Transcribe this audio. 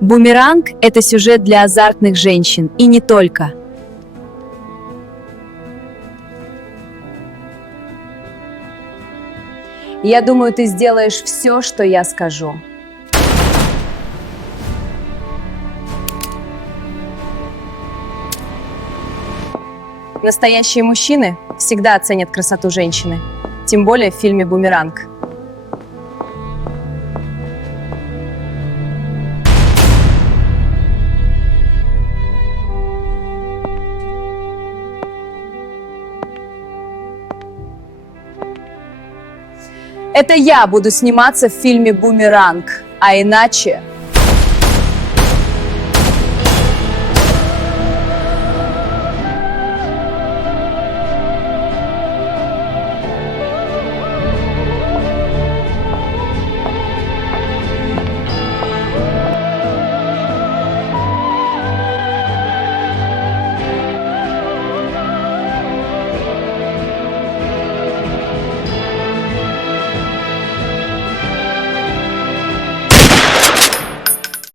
«Бумеранг» — это сюжет для азартных женщин, и не только. Я думаю, ты сделаешь все, что я скажу. Настоящие мужчины всегда оценят красоту женщины, тем более в фильме «Бумеранг». Это я буду сниматься в фильме «Бумеранг», а иначе